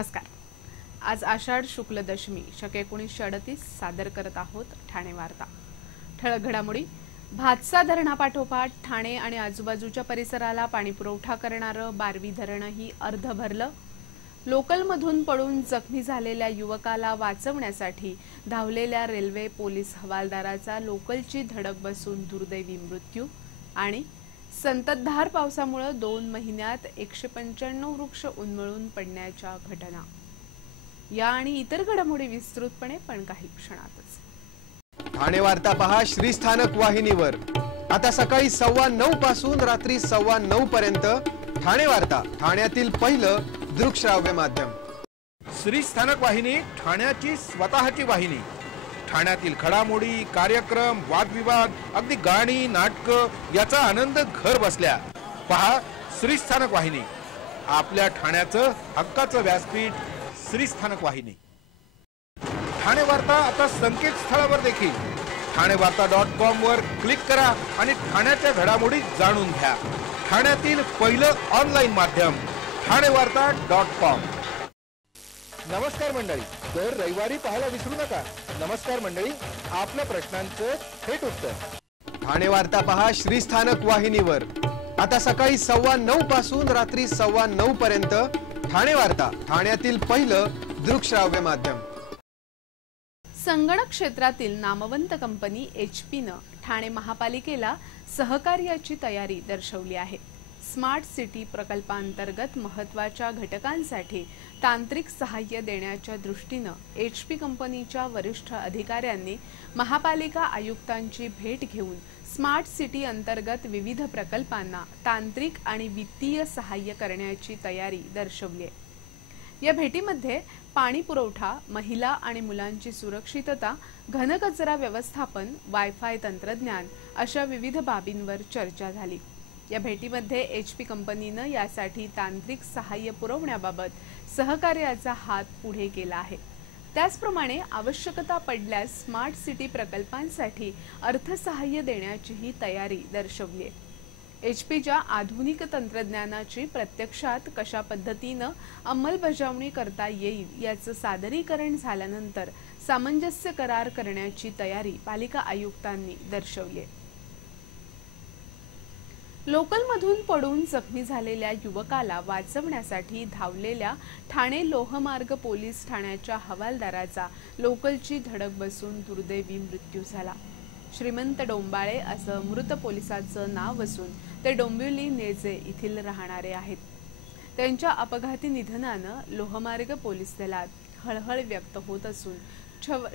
नमस्कार। आज आषाढ शुक्ल दशमी शके 1938 सादर करत आहोत ठाणे वार्ता। ठळक घडामोडी। भातसा धरणापाठोपाठ ठाणे आणि आजूबाजूच्या परिसराला पाणी पुरवठा करणारं बारवी धरणही अर्ध भरलं। लोकलमधून पडून जखमी झालेल्या युवकाला वाचवण्यासाठी धावलेल्या रेल्वे पोलीस हवालदाराचा लोकलची धडक बसून दुर्दैवी मृत्यू। आणि संततधार पावसामुळे 2 महिन्यात 195 वृक्ष उन्मळून पडण्याच्या घटना। या आणि इतर घडामोडी विस्तृतपणे पण काही क्षणातच। ठाणे वार्ता पहा श्रीस्थानक वाहिनीवर। आता सकाळी 9:15 पासून रात्री 9:15 पर्यंत ठाणे वार्ता, ठाण्यातील पहिलं दृकश्राव्य माध्यम। श्रीस्थानक वाहिनी ठाण्याची स्वतःची वाहिनी। ठाण्यातील घडामोडी, कार्यक्रम, वादविवाद, अगदी गाणी, नाटक याचा आनंद घर बसल्या पहा श्रीस्थानक वाहिनी। आपल्या ठाण्याचं हक्काचं व्यासपीठ श्रीस्थानक वाहिनी। ठाणे वार्ता आता संकेतस्थळावर देखील ठाणेवार्ता.com वर क्लिक करा आणि ठाण्याच्या घडामोडी जाणून घ्या। ठाण्यातील पहिलं ऑनलाईन माध्यम ठाणेवार्ता.com। नमस्कार मंडळी, दर रविवारी पाहायला विसरू नका। नमस्कार मंडळी, आपल्या प्रश्नांचं थेट उत्तर। ठाणे वार्ता पहा श्रीस्थानक वाहिनीवर। आता सकाळी 9:15 पासून रात्री 9:15 पर्यंत ठाणे वार्ता, ठाण्यातील पहिलं दृकश्राव्य माध्यम। संगणक क्षेत्रातील नामवंत कंपनी HP-नं ठाणे महापालिकेला सहकार्याची तयारी दर्शवली आहे। स्मार्ट सिटी प्रकल्पांतर्गत महत्त्वाच्या घटकांसाठी तांत्रिक सहाय्य देण्याच्या दृष्टीनं HP कंपनीच्या वरिष्ठ अधिकाऱ्यांनी महापालिका आयुक्तांची भेट घेऊन स्मार्ट सिटी अंतर्गत विविध प्रकल्पांना तांत्रिक आणि वित्तीय सहाय्य करण्याची तयारी दर्शवली आहे। या भेटीमध्ये पाणी पुरवठा, महिला आणि मुलांची सुरक्षितता, घनकचरा व्यवस्थापन, वायफाय तंत्रज्ञान अशा विविध बाबींवर चर्चा झाली। या भेटीमध्ये HP कंपनीनं यासाठी तांत्रिक सहाय्य पुरवण्याबाबत सहकार्याचा हात पुढे केला आहे। त्याचप्रमाणे आवश्यकता पडल्यास स्मार्ट सिटी प्रकल्पांसाठी अर्थसहाय्य देण्याचीही तयारी दर्शवली आहे। HPच्या आधुनिक तंत्रज्ञानाची प्रत्यक्षात कशा पद्धतीनं अंमलबजावणी करता येईल याचं सादरीकरण झाल्यानंतर सामंजस्य करार करण्याची तयारी पालिका आयुक्तांनी दर्शवली आहे। लोकलमधून पडून जखमी झालेल्या युवकाला वाचवण्यासाठी धावलेल्या ठाणे लोहमार्ग पोलीस ठाण्याच्या हवालदाराचा लोकलची धडक बसून दुर्दैवी मृत्यू झाला। श्रीमंत डोंबाळे असं मृत पोलिसाचं नाव असून ते डोंबिवली नेजे येथील राहणारे आहेत। त्यांच्या अपघाती निधनानं लोहमार्ग पोलीस दलात हळहळ व्यक्त होत असून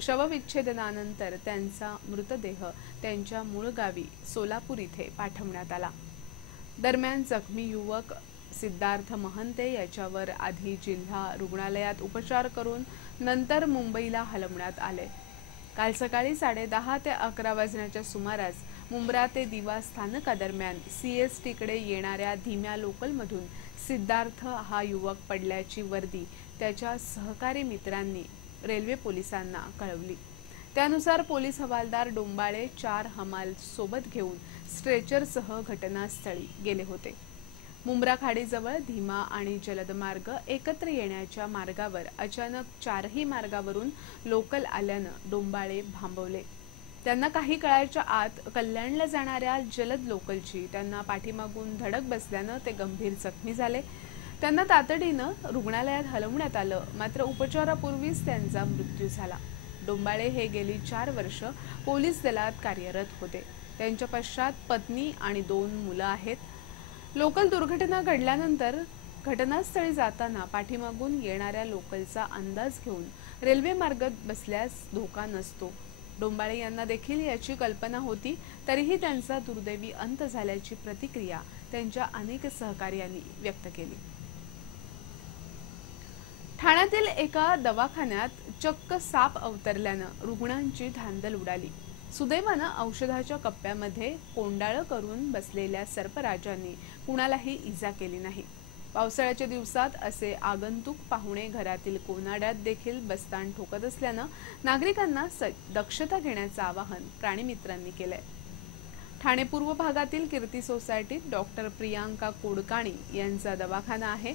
शवविच्छेदनानंतर त्यांचा मृतदेह त्यांच्या मूळ गावी सोलापूर इथे पाठवण्यात आला। दरम्यान जखमी युवक सिद्धार्थ महंते याच्यावर आधी जिल्हा रुग्णालयात उपचार करून नंतर मुंबईला हलवण्यात आले। काल सकाळी 10:30 ते 11 वाजण्याच्या सुमारास मुंब्रा ते दिवा स्थानकादरम्यान CST कडे येणाऱ्या धीम्या लोकलमधून सिद्धार्थ हा युवक पडल्याची वर्दी त्याच्या सहकारी मित्रांनी रेल्वे पोलिसांना कळवली। त्यानुसार पोलीस हवालदार डोंबाळे 4 हमाल सोबत घेऊन स्ट्रेचरसह घटनास्थळी गेले होते। मुंब्रा खाडीजवळ धीमा आणि जलद मार्ग एकत्र येण्याच्या मार्गावर अचानक 4ही मार्गावरून लोकल आल्यानं डोंबाळे भांबवले। त्यांना काही काळाच्या आत कल्याणला जाणाऱ्या जलद लोकलची त्यांना पाठीमागून धडक बसल्यानं ते गंभीर जखमी झाले। त्यांना तातडीनं रुग्णालयात हलवण्यात आलं, मात्र उपचारापूर्वीच त्यांचा मृत्यू झाला। डोंबाळे हे गेली 4 वर्ष पोलीस दलात कार्यरत होते। त्यांच्या पश्चात पत्नी आणि 2 मुलं आहेत। लोकल दुर्घटना घडल्यानंतर घटनास्थळी जाताना पाठीमागून येणाऱ्या लोकलचा अंदाज घेऊन रेल्वे मार्गात बसल्यास धोका नसतो। डोंबाळे यांना देखील याची कल्पना होती, तरीही त्यांचा दुर्दैवी अंत झाल्याची प्रतिक्रिया त्यांच्या अनेक सहकार्यांनी व्यक्त केली। ठाण्यातील एका दवाखान्यात चक्क साप अवतरल्यानं रुग्णांची धांदल उडाली। सुदैवानं औषधाच्या कप्प्यामध्ये कोंडाळं करून बसलेल्या सर्पराजांनी कुणालाही इजा केली नाही। पावसाळ्याच्या दिवसात असे आगंतुक पाहुणे घरातील कोनाड्यात देखील बस्तान ठोकत असल्यानं नागरिकांना दक्षता घेण्याचं आवाहन प्राणीमित्रांनी केलंय। ठाणे पूर्व भागातील कीर्ती सोसायटीत डॉक्टर प्रियांका कोडकाणी यांचा दवाखाना आहे।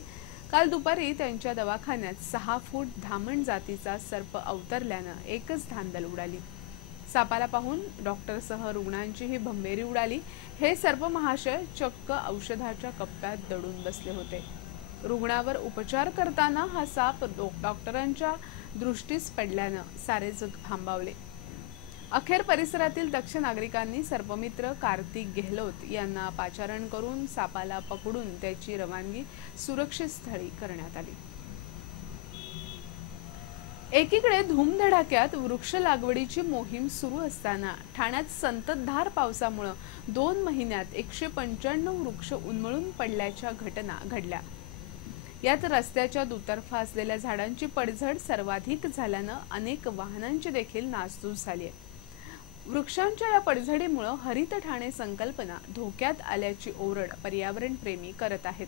काल दुपारी त्यांच्या दवाखान्यात 6 फूट धामण जातीचा सर्प अवतरल्यानं एकच धांदल उडाली। सापाला पाहून डॉक्टरसह रुग्णांचीही भंबेरी उडाली। हे सर्प महाशय चक्क औषधाच्या कप्प्यात दडून बसले होते। रुग्णावर उपचार करताना हा साप डॉक्टरांच्या दृष्टीस पडल्यानं सारे जग भांबावले। अखेर परिसरातील दक्ष नागरिकांनी सर्पमित्र कार्तिक गेहलोत यांना पाचारण करून सापाला पकडून त्याची रवानगी सुरक्षित स्थळी करण्यात आली। एकीकडे धूमधडाक्यात वृक्ष लागवडीची मोहीम सुरू असताना ठाण्यात संततधार पावसामुळे 2 महिन्यात 195 वृक्ष उन्मळून पडल्याच्या घटना घडल्या। यात रस्त्याच्या दुतर्फा असलेल्या झाडांची पडझड सर्वाधिक झाल्यानं अनेक वाहनांची देखील नासधूस झाली आहे। वृक्षांच्या या पडझडीमुळे हरित ठाणे संकल्पना धोक्यात आल्याची ओरड पर्यावरण प्रेमी करत आहेत।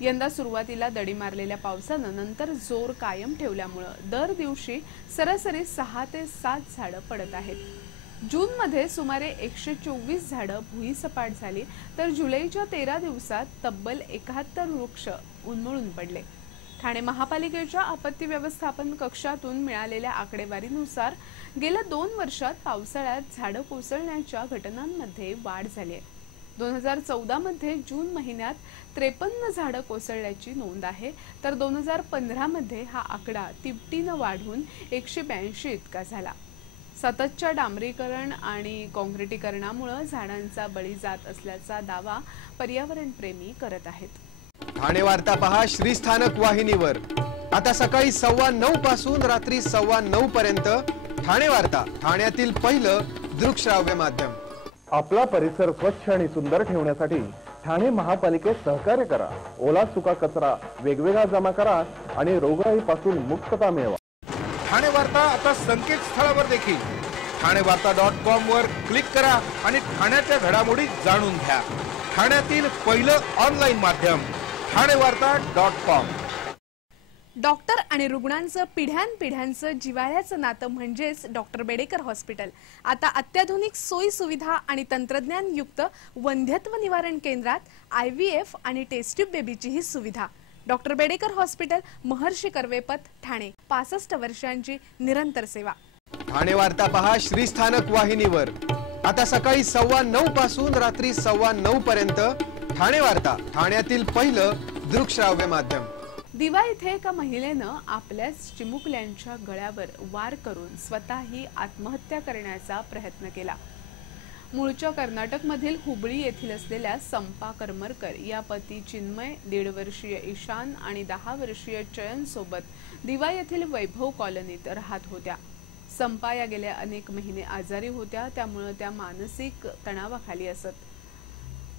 यंदा सुरुवातीला दडी मारलेल्या पावसानं नंतर जोर कायम ठेवल्यामुळे दर दिवशी सरासरी 6 ते 7 झाडं पडत आहेत। जून मध्ये सुमारे 124 झाडं भुईसपाट झाली तर जुलैच्या 13 दिवसात तब्बल 71 वृक्ष उन्मळून पडले। ठाणे महापालिकेच्या आपत्ती व्यवस्थापन कक्षातून मिळालेल्या आकडेवारीनुसार गेल्या 2 वर्षात पावसाळ्यात झाडं कोसळण्याच्या घटनांमध्ये वाढ झाली आहे। 2014 मध्ये जून महिन्यात 53 झाडं कोसळल्याची नोंद आहे, तर 2015 मध्ये हा आकडा तिपटीनं वाढून 182 इतका झाला। सततच्या डांबरीकरण आणि काँक्रिटीकरणामुळे झाडांचा बळी जात असल्याचा दावा पर्यावरण प्रेमी करत आहेत। ठाणे वार्ता पहा श्रीस्थानक वाहिनीवर। आता सकाळी 9:15 पासून रात्री 9:15 पर्यंत ठाणे वार्ता, ठाण्यातील पहिलं दृकश्राव्य माध्यम। आपला परिसर स्वच्छ आणि सुंदर ठेवण्यासाठी ठाणे महापालिकेत सहकार्य करा। ओला सुका कचरा वेगवेगळा जमा करा आणि रोगराईपासून मुक्तता मिळवा। ठाणे वार्ता आता संकेतस्थळावर देखील ठाणेवार्ता.com वर क्लिक करा आणि ठाण्याच्या घडामोडी जाणून घ्या। ठाण्यातील पहिलं ऑनलाईन माध्यम ठाणेवार्ता.com। डॉक्टर आणि रुग्णांचं पिढ्यानपिढ्यांचं जिव्हाळ्याचं नातं म्हणजेच डॉक्टर बेडेकर हॉस्पिटल आता अत्याधुनिक सोयी सुविधा आणि तंत्रज्ञान युक्त वंध्यत्व निवारण केंद्रात IVF आणि टेस्ट ट्यूब बेबीचीही सुविधा। डॉक्टर बेडेकर हॉस्पिटल, महर्षी कर्वेपथ, ठाणे। 65 वर्षांची निरंतर सेवा। ठाणे वार्ता पहा श्रीस्थानक वाहिनीवर। आता सकाळी 9:15 पासून रात्री 9:15 पर्यंत ठाणे वार्ता, ठाण्यातील पहिलं दृकश्राव्य माध्यम। दिवा इथे एका महिलेनं आपल्याच चिमुकल्यांच्या गळ्यावर वार करून स्वतःही आत्महत्या करण्याचा प्रयत्न केला। मूळच्या कर्नाटकमधील हुबळी येथील असलेल्या संपा करमरकर या पती चिन्मय, 1.5 वर्षीय ईशान आणि 10 वर्षीय चयन सोबत दिवा येथील वैभव कॉलनीत राहत होत्या। संपा या गेल्या अनेक महिने आजारी होत्या, त्यामुळे त्या मानसिक तणावाखाली असत।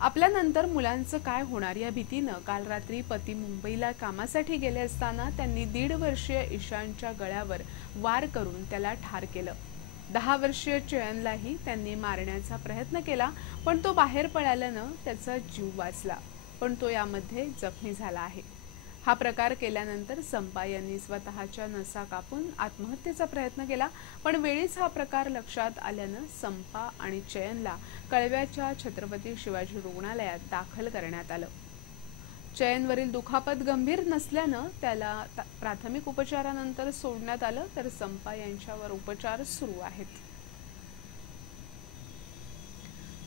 आपल्यानंतर मुलांचं काय होणार या भीतीनं काल रात्री पती मुंबईला कामासाठी गेले असताना त्यांनी 1.5 वर्षीय ईशानच्या गळ्यावर वार करून त्याला ठार केलं। 10 वर्षीय चयनलाही त्यांनी मारण्याचा प्रयत्न केला, पण तो बाहेर पळाल्यानं त्याचा जीव वाचला, पण तो यामध्ये जखमी झाला आहे। हा प्रकार केल्यानंतर संपा यांनी स्वतःच्या नसा कापून आत्महत्येचा प्रयत्न केला, पण वेळीच हा प्रकार लक्षात आल्यानं संपा आणि चयनला कळव्याच्या छत्रपती शिवाजी रुग्णालयात दाखल करण्यात आलं। चयनवरील दुखापत गंभीर नसल्यानं त्याला प्राथमिक उपचारानंतर सोडण्यात आलं, तर संपा यांच्यावर उपचार सुरू आहेत।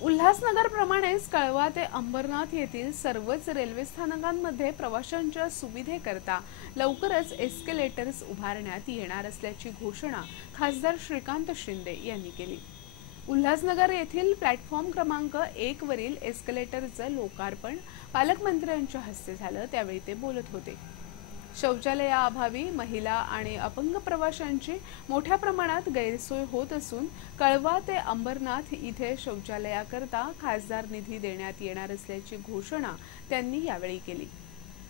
उल्हासनगर प्रमाणेच कळवा ते अंबरनाथ येथील सर्वच रेल्वे स्थानकांमध्ये प्रवाशांच्या सुविधेकरता लवकरच एस्केलेटर्स उभारण्यात येणार असल्याची घोषणा खासदार श्रीकांत शिंदे यांनी केली। उल्हासनगर येथील प्लॅटफॉर्म क्रमांक 1 वरील एस्केलेटरचं लोकार्पण पालकमंत्र्यांच्या हस्ते झालं, त्यावेळी ते बोलत होते। शौचालयाअभावी महिला आणि अपंग प्रवाशांची मोठ्या प्रमाणात गैरसोय होत असून कळवा ते अंबरनाथ इथे शौचालयाकरता खासदार निधी देण्यात येणार असल्याची घोषणा त्यांनी यावेळी केली।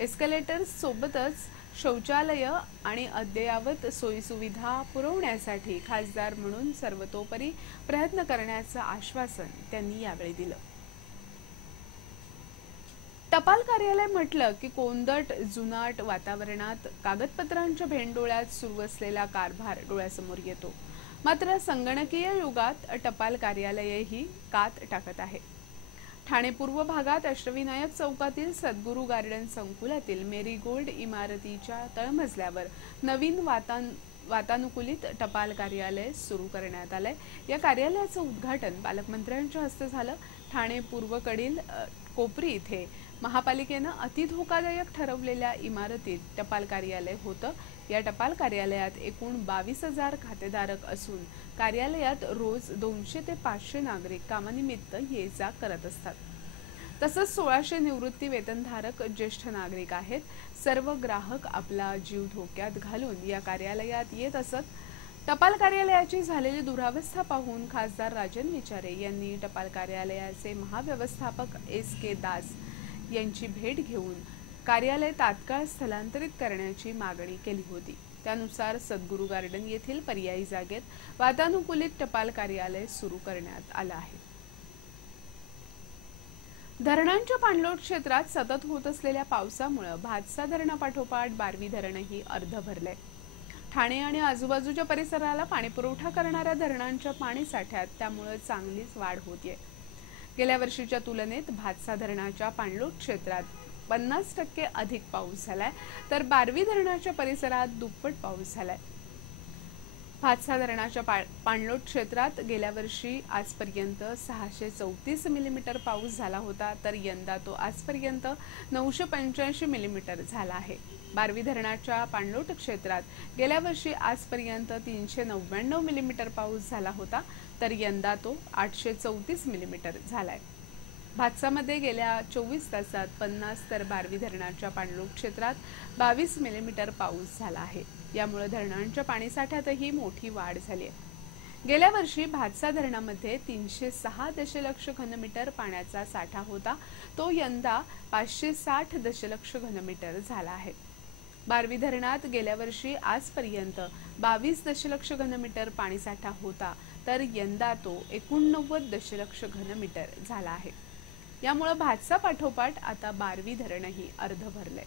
एस्केलेटर्स सोबतच शौचालय आणि अद्ययावत सोयीसुविधा पुरवण्यासाठी खासदार म्हणून सर्वतोपरी प्रयत्न करण्याचं आश्वासन त्यांनी यावेळी दिलं। टपाल कार्यालय म्हटलं की कोंदट जुनाट वातावरणात कागदपत्रांच्या भेंडोळ्यात सुरू असलेला कारभार डोळ्यासमोर येतो। मात्र संगणकीय युगात टपाल कार्यालयही कात टाकत आहे। ठाणे पूर्व भागात अष्टविनायक चौकातील सद्गुरू गार्डन संकुलातील मेरीगोल्ड इमारतीच्या तळमजल्यावर नवीन वातानुकूलित टपाल कार्यालय सुरू करण्यात आलंय। या कार्यालयाचं उद्घाटन पालकमंत्र्यांच्या हस्ते झालं। ठाणे पूर्वकडील कोपरी इथे महापालिकेनं अतिधोकादायक ठरवलेल्या इमारतीत टपाल कार्यालय होतं। या टपाल कार्यालयात एकूण 22,000 खातेधारक असून कार्यालयात रोज 200 ते 500 नागरिक कामानिमित्त ये जा करत असतात। तसंच 1600 निवृत्ती वेतनधारक ज्येष्ठ नागरिक आहेत। सर्व ग्राहक आपला जीव धोक्यात घालून या कार्यालयात येत असत। टपाल कार्यालयाची झालेली दुरावस्था पाहून खासदार राजन विचारे यांनी टपाल कार्यालयाचे महाव्यवस्थापक SK दास यांची भेट घेऊन कार्यालय तात्काळ स्थलांतरित करण्याची मागणी केली होती। त्यानुसार सद्गुरू गार्डन येथील पर्यायी जागेत वातानुकूलित टपाल कार्यालय सुरू करण्यात आलं आहे। धरणांच्या पाणलोट क्षेत्रात सतत होत असलेल्या पावसामुळे भातसा धरणापाठोपाठ बारवी धरणही अर्ध भरले। ठाणे आणि आजूबाजूच्या परिसराला पाणीपुरवठा करणाऱ्या धरणांच्या पाणीसाठ्यात त्यामुळे चांगलीच वाढ होतीये। गेल्या वर्षीच्या तुलनेत भातसा धरणाच्या पाणलोट क्षेत्रात 50% अधिक पाऊस झालाय, तर बारवी धरणाच्या परिसरात दुप्पट पाऊस झालाय। भातसा धरणाच्या पाणलोट क्षेत्रात गेल्या वर्षी आजपर्यंत 634 मिलीमीटर पाऊस झाला होता, तर यंदा तो आजपर्यंत 985 मिलीमीटर झाला आहे। बारवी धरणाच्या पाणलोट क्षेत्रात गेल्या वर्षी आजपर्यंत 399 मिलीमीटर पाऊस झाला होता, तर यंदा तो 834 मिलीमीटर झालाय। भातसामध्ये गेल्या 24 तासात 50 तर बारवी धरणाच्या पाणलोट क्षेत्रात 22 मिलीमीटर पाऊस झाला आहे। यामुळे धरणांच्या पाणीसाठ्यातही मोठी वाढ झाली आहे। गेल्या वर्षी भातसा धरणामध्ये 306 दशलक्ष घनमीटर पाण्याचा साठा होता, तो यंदा 560 दशलक्ष घनमीटर झाला आहे। बारवी धरणात गेल्या वर्षी आजपर्यंत 22 दशलक्ष घनमीटर पाणीसाठा होता, तर यंदा तो 89 दशलक्ष घनमीटर झाला आहे। यामुळे भातसा पाठोपाठ आता बारवी धरणही अर्ध भरले।